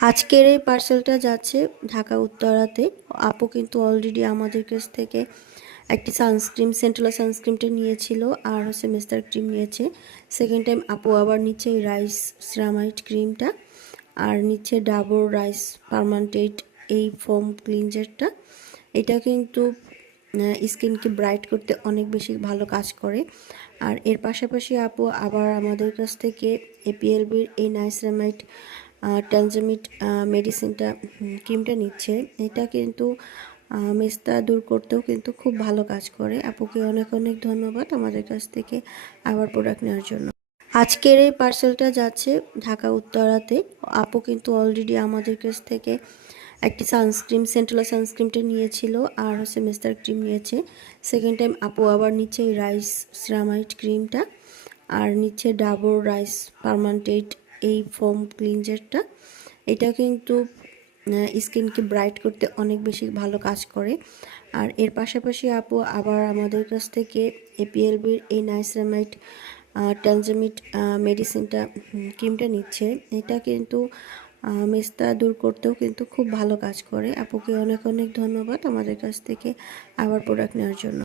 আজকের এই পার্সেলটা যাচ্ছে ঢাকা উত্তরাতে। আপু কিন্তু অলরেডি আমাদের কাছ থেকে একটি সানস্ক্রিন সেন্ট্রাল সানস্ক্রিনটা নিয়েছিল, আর হচ্ছে মিস্টার ক্রিম নিয়েছে। সেকেন্ড টাইম আপু আবার নিচ্ছে এই রাইস সিরামাইড ক্রিমটা, আর নিচ্ছে ডাবর রাইস পার্মানেন্ট এই ফোম ক্লিনজারটা। এটা কিন্তু স্কিনকে ব্রাইট করতে অনেক বেশি ভালো কাজ করে। আর এর পাশাপাশি আপু আবার আমাদের কাছ থেকে এপিএলবির এই নাইসিনামাইড ট্যানজামিড মেডিসিনটা ক্রিমটা নিচ্ছে। এটা কিন্তু মেস্তা দূর করতেও কিন্তু খুব ভালো কাজ করে। আপুকে অনেক অনেক ধন্যবাদ আমাদের কাছ থেকে আবার প্রোডাক্ট নেওয়ার জন্য। আজকের এই পার্সেলটা যাচ্ছে ঢাকা উত্তরাতে। আপু কিন্তু অলরেডি আমাদের কাছ থেকে একটি সানস্ক্রিন সেন্ট্রাল সানস্ক্রিনটা নিয়েছিল, আর হচ্ছে মিস্টার ক্রিম নিয়েছে। সেকেন্ড টাইম আপু আবার নিচ্ছে এই রাইস সিরামাইড ক্রিমটা, আর নিচ্ছে ডাবর রাইস পার্মানেন্ট এই ফোম ক্লিনজারটা। এটা কিন্তু স্কিনকে ব্রাইট করতে অনেক বেশি ভালো কাজ করে। আর এর পাশাপাশি আপু আবার আমাদের কাছ থেকে এপিএলবির এই নাইসিনামাইড ট্যানজামিড মেডিসিনটা ক্রিমটা নিচ্ছে। এটা কিন্তু মেস্তা দূর করতেও কিন্তু খুব ভালো কাজ করে। আপুকে অনেক অনেক ধন্যবাদ আমাদের কাছ থেকে আবার প্রোডাক্ট নেওয়ার জন্য।